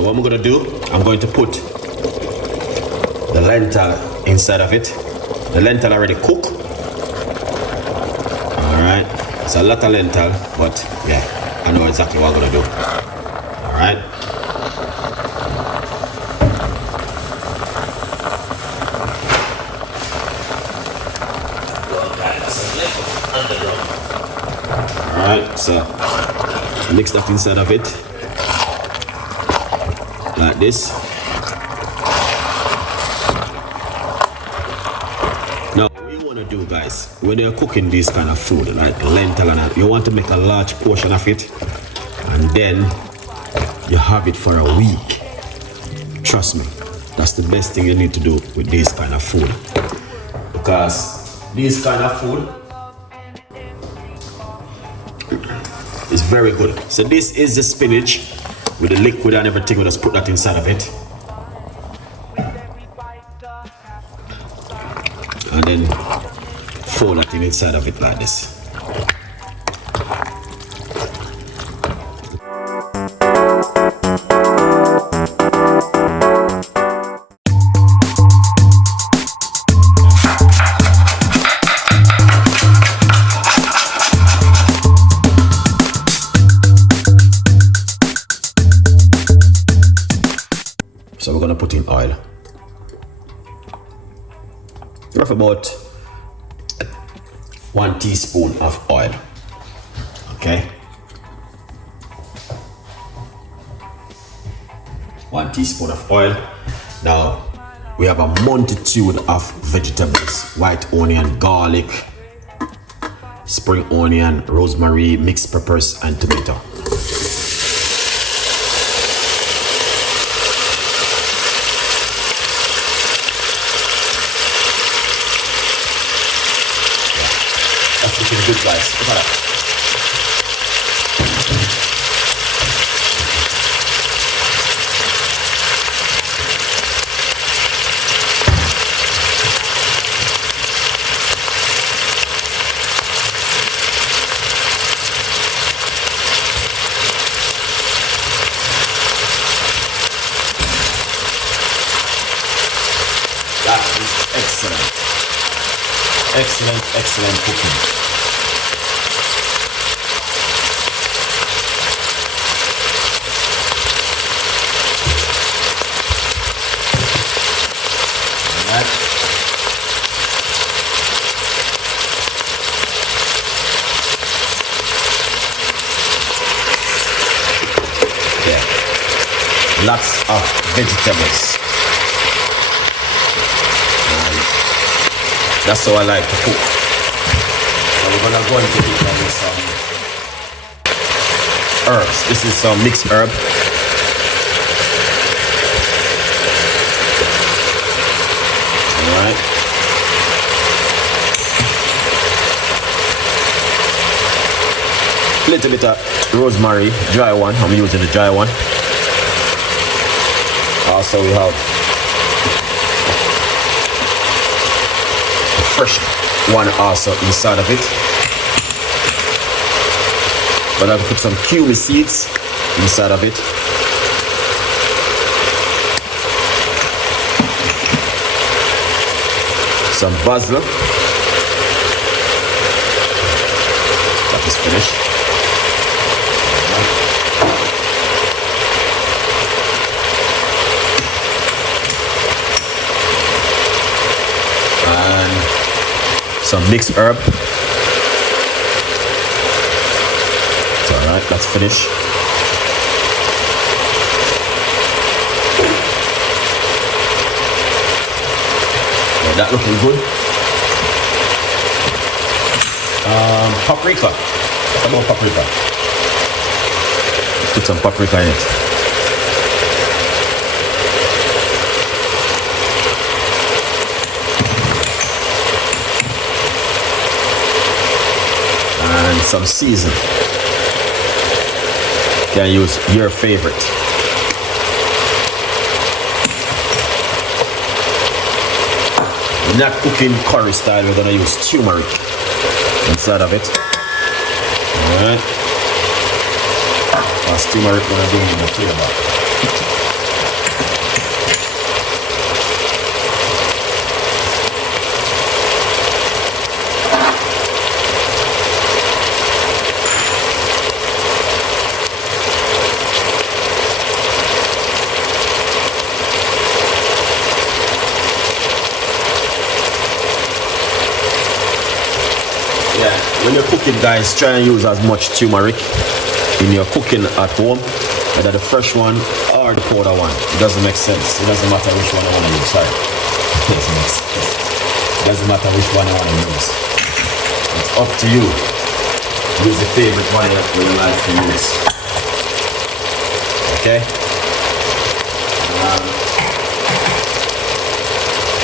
So what I'm gonna do, I'm going to put the lentil inside of it. The lentil already cooked. Alright, it's a lot of lentil, but yeah, I know exactly what I'm gonna do. Alright. Alright, so mix that inside of it like this. Now what you want to do, guys, when you're cooking this kind of food like lentil and that, you want to make a large portion of it and then you have it for a week. Trust me, that's the best thing you need to do with this kind of food, because this kind of food is very good. So this is the spinach with the liquid and everything. We just put that inside of it, and then fold that thing inside of it like this. So we're gonna put in oil. Rough about 1 teaspoon of oil. Okay. 1 teaspoon of oil. Now we have a multitude of vegetables: white onion, garlic, spring onion, rosemary, mixed peppers, and tomato. That's looking good, guys. Look at that. That is excellent. Excellent cooking. Lots of vegetables. And that's how I like to cook. So we're gonna go into it with some herbs. This is some mixed herb. Alright. A little bit of rosemary, dry one. I'm using the dry one. Also, we have a fresh one also inside of it. But I've put some cumin seeds inside of it. Some basil. That is finished. Some mixed herb. It's alright, that's finished. Yeah, that looking good. Paprika. What about paprika? Let's put some paprika in it. And some season. You can use your favorite. We're not cooking curry style, we're gonna use turmeric inside of it. Alright. Turmeric gonna bring in the flavor. you're cooking, guys, try and use as much turmeric in your cooking at home, whether the fresh one or the powder one. It doesn't make sense. It doesn't matter which one I want to use. Sorry. It doesn't make sense. It doesn't matter which one I want to use. It's up to you. Use the favorite one that you like to use. Okay?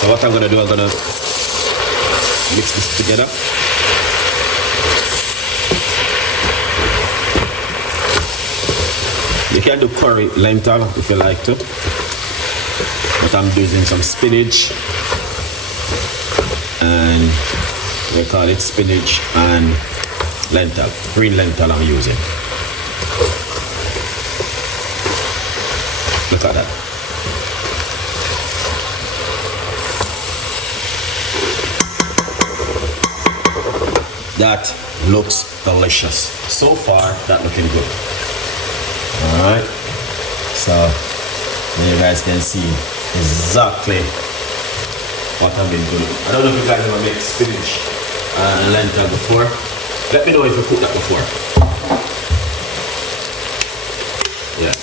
So what I'm going to do, I'm going to mix this together. You can do curry lentil if you like to, but I'm using some spinach and we call it spinach and lentil, green lentil I'm using. Look at that. That looks delicious. So far, that looking good. Alright, so you guys can see exactly what I've been doing. I don't know if you guys ever made spinach and lentil before. Let me know if you cooked that before. Yeah.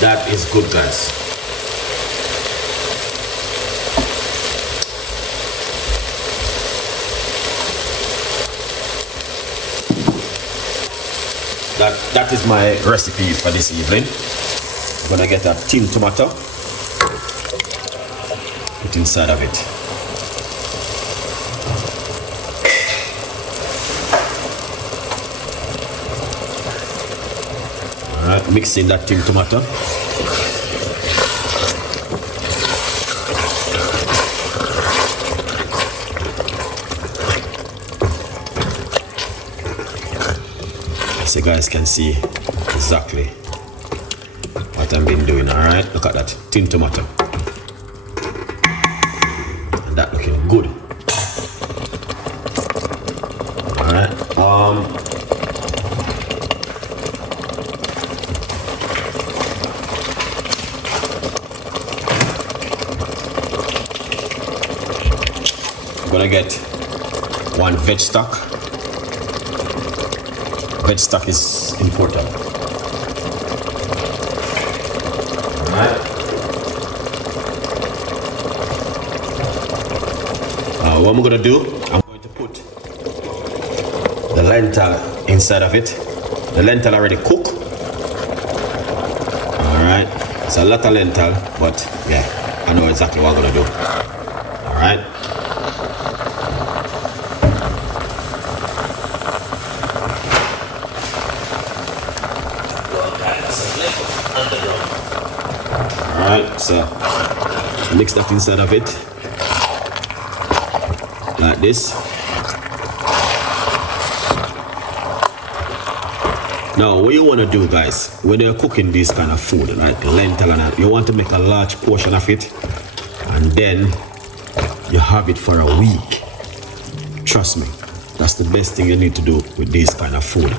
That is good, guys. That is my recipe for this evening. I'm gonna get a tin tomato, put inside of it. Alright, mix in that tin tomato. So you guys can see exactly what I've been doing. Alright, look at that tin tomato, and that looking good. Alright, I'm gonna get one veg stock. Veg stock is important. Alright. What I'm gonna do, I'm going to put the lentil inside of it. The lentil already cooked. Alright. It's a lot of lentil, but yeah, I know exactly what I'm gonna do. Alright. Alright, so mix that inside of it like this. Now what you want to do, guys, when you're cooking this kind of food like lentil and that, you want to make a large portion of it and then you have it for a week. Trust me, that's the best thing you need to do with this kind of food,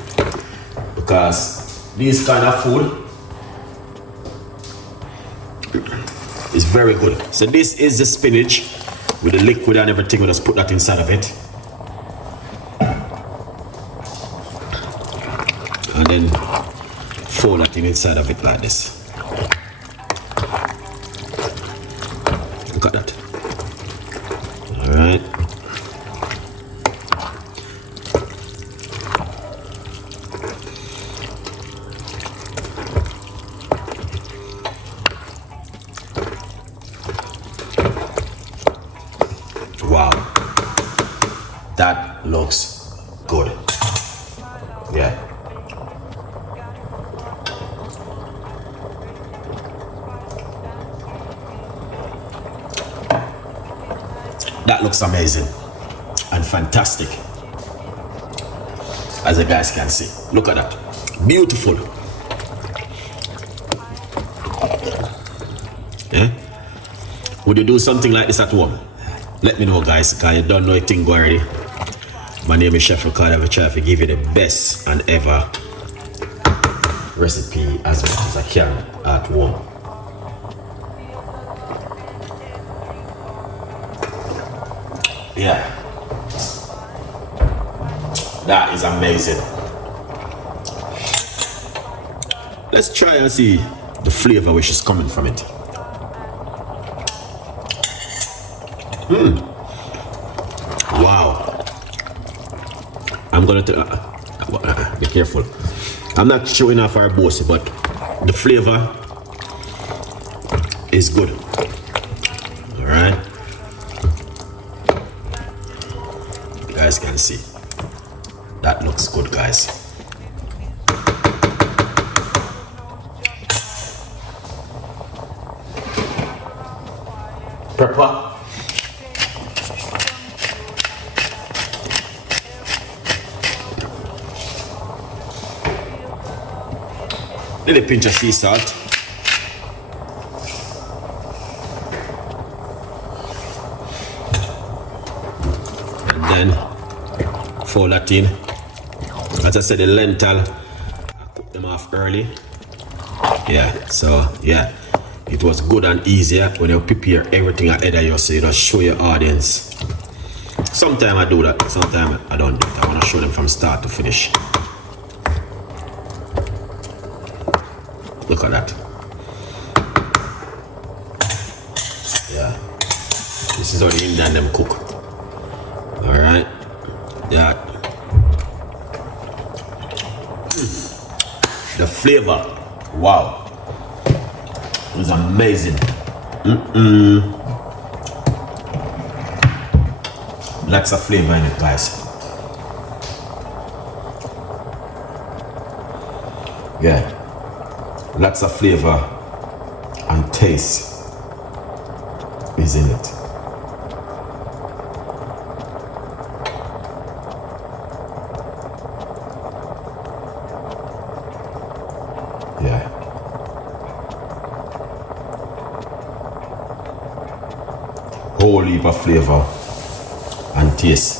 because this kind of food is very good. So this is the spinach with the liquid and everything. We just put that inside of it, and then fold that in inside of it like this. Look at that. All right. Wow, that looks good. Yeah. That looks amazing and fantastic, as you guys can see. Look at that, beautiful. Yeah. Would you do something like this at home? Let me know, guys, because you don't know a thing already. My name is Chef Ricardo. I will try to give you the best and ever recipe as much as I can at home. Yeah, that is amazing. Let's try and see the flavor which is coming from it. Wow. I'm gonna be careful. I'm not showing off our bossy, but the flavor is good. All right. You guys can see. That looks good, guys. Pepper. Little pinch of sea salt. And then fold that in. As I said, the lentil, I cooked them off early. Yeah, so yeah, it was good and easier when you prepare everything ahead of you, so you just show your audience. Sometimes I do that, sometimes I don't do it. I want to show them from start to finish. Look at that. Yeah, this is how the Indian them cook. All right, yeah. The flavor, wow, it was amazing. Lots of flavor in it, guys. Yeah, lots of flavor and taste is in it. Yeah. Whole heap of flavor and taste.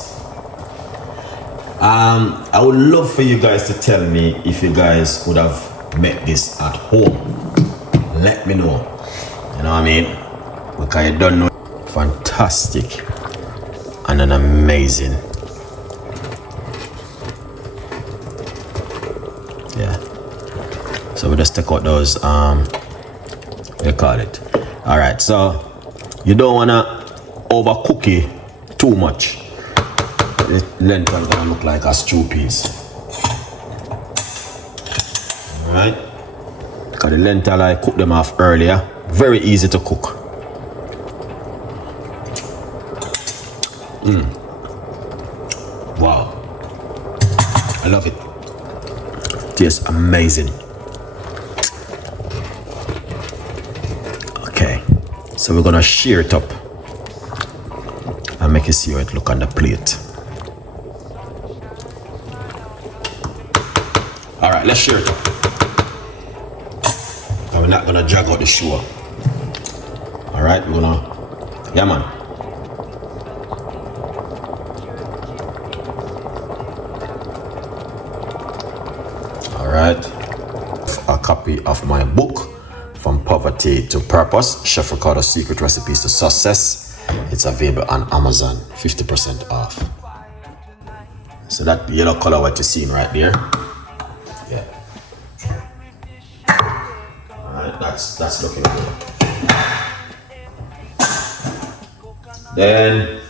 I would love for you guys to tell me if you guys would have made this at home. Let me know. You know what I mean? Because you don't know. Fantastic and an amazing. Yeah. So we just take out those what do you call it? Alright, so you don't wanna overcook it too much. The lentil gonna look like a stew piece. Alright? Because the lentil I cooked them off earlier. Very easy to cook. Wow. I love it. Tastes amazing. Okay. So we're gonna shear it up and make you see how it look on the plate. Alright, let's shear it up. And we're not gonna drag out the shore. Alright, we're gonna, yeah man. Alright, a copy of my book, From Poverty to Purpose, Chef Ricardo's Secret Recipes to Success. It's available on Amazon, 50% off. So that yellow color what you're seeing right there. Yeah. Alright, that's looking good. Then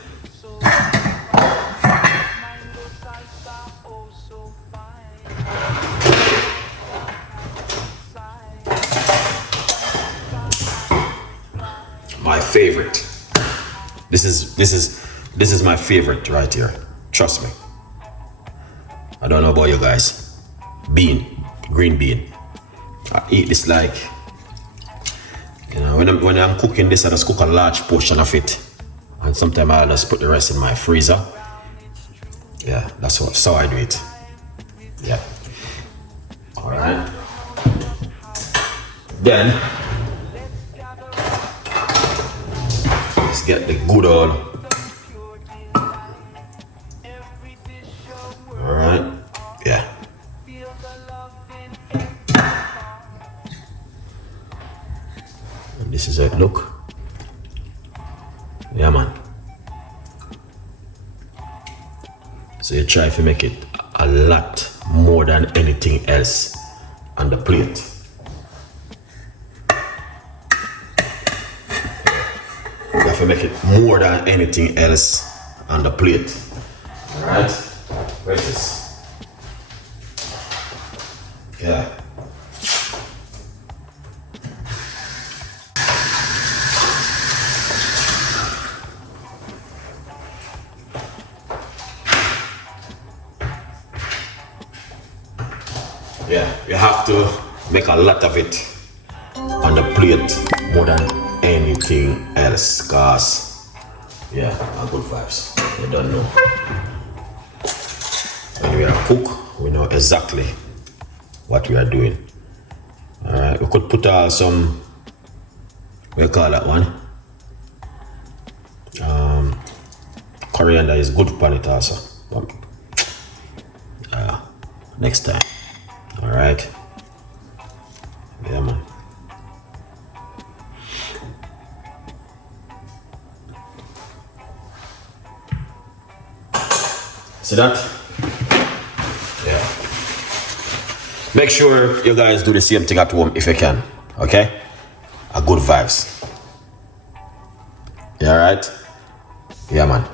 my favorite. This is my favorite right here. Trust me. I don't know about you guys. Bean, green bean. I eat this like, you know, when I'm cooking this, I just cook a large portion of it, and sometimes I'll just put the rest in my freezer. Yeah, that's how I do it. Yeah. All right. Then let's get the good old. All right. Yeah. And this is how it look. Yeah, man. So you try to make it a lot more than anything else on the plate. You have to make it more than anything else on the plate. Alright? Where's this? Yeah. Yeah, you have to make a lot of it on the plate more than anything else, cause yeah, good vibes. You don't know. When we are cook, we know exactly what we are doing. Alright, we could put some, we call that one. Coriander is good for it also. Next time. Alright. Yeah, man. See that? Yeah. Make sure you guys do the same thing at home if you can. Okay? A good vibes. Yeah, right? Yeah, man.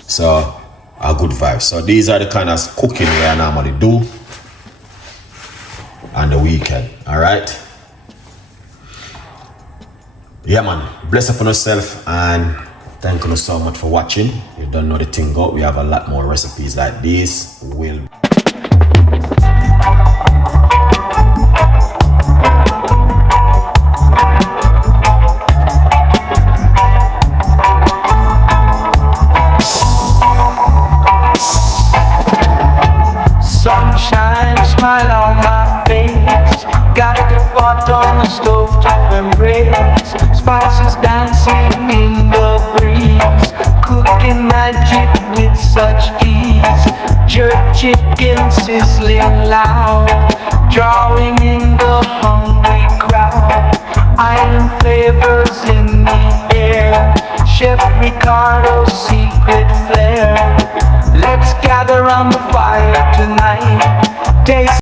So, a good vibes. So these are the kind of cooking we I normally do on the weekend. Alright? Yeah, man. Bless upon yourself and thank you so much for watching. You don't know the thing go. We have a lot more recipes like this. Sunshine, smile on my face. Got the pot on the stove top embrace. Spices dancing in the breeze. Cooking magic with such ease. Jerk chicken sizzling loud. Drawing in the hungry crowd. Iron flavors in the air. Chef Ricardo's secret flair. Let's gather around the fire tonight.